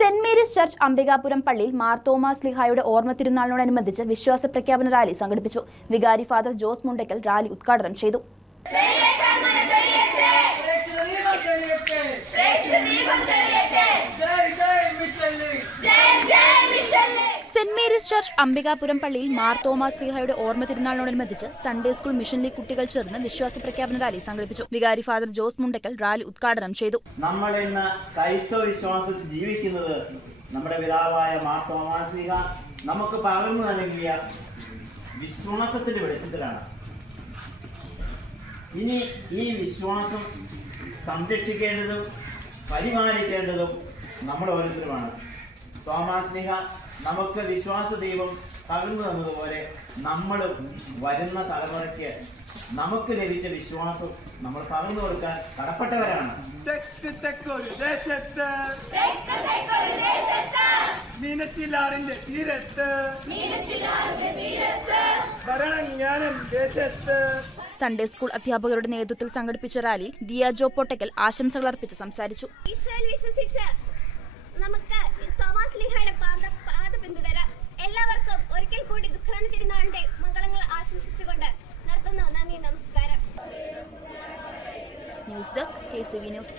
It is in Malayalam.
സെന്റ് മേരീസ് ചർച്ച് അംബികാപുരം പള്ളിയിൽ മാർ സ്ലിഹായുടെ ലിഹായുടെ ഓർമ്മ തിരുനാളിനോടനുബന്ധിച്ച് വിശ്വാസ പ്രഖ്യാപന റാലി സംഘടിപ്പിച്ചു. വികാരി ഫാദർ ജോസ് മുണ്ടയ്ക്കൽ റാലി ഉദ്ഘാടനം ചെയ്തു. സെന്റ് മേരീസ് ചർച്ച് അംബികാപുരം പള്ളിയിൽ മാർ തോമാസ് ലിഹായുടെ ഓർമ്മ തിരുനാളിനോടനുബന്ധിച്ച് സൺഡേ സ്കൂൾ മിഷൻ ലീഗ് കുട്ടികൾ ചേർന്ന് വിശ്വാസ പ്രഖ്യാപന റാലി സംഘടിപ്പിച്ചു. വികാരി ഫാദർ ജോസ് മുണ്ടക്കൽ റാലി ഉദ്ഘാടനം ചെയ്തു. നമ്മൾ ഇന്ന് ക്രൈസ്തവ വിശ്വാസത്തിൽ ജീവിക്കുന്നത് നമ്മുടെ പിതാവായ മാർത്തോമാസിക നമുക്ക് പകർന്നു നൽകിയ വിശ്വാസത്തിന്റെ വെളിച്ചത്തിലാണ്. ഇനി ഈ വിശ്വാസം സംരക്ഷിക്കേണ്ടതും പരിപാലിക്കേണ്ടതും നമ്മൾ ഓരോരുത്തരുമാണ്. തോമാസ്ലിഹ നമുക്ക് വിശ്വാസ ദൈവം തകർന്നു തന്നതുപോലെ നമ്മൾ വരുന്ന തലമുറയ്ക്ക് നമുക്ക് ലഭിച്ച വിശ്വാസം നമ്മൾ തകർന്നു കൊടുക്കാൻ കടപ്പെട്ടവരാണ്. മീനച്ചില്ലാറിന്റെ തീരത്ത്. ഭരണം ഞാനും ദേശത്ത്. സൺഡേ സ്കൂൾ അധ്യാപകരുടെ നേതൃത്വത്തിൽ സംഘടിപ്പിച്ച റാലി ദിയ ജോ പൊട്ടക്കൽ ആശംസകൾ അർപ്പിച്ച് സംസാരിച്ചു. വിശ്വസിച്ച് നമുക്ക് നന്ദി നമസ്കാരം. News desk K C V news.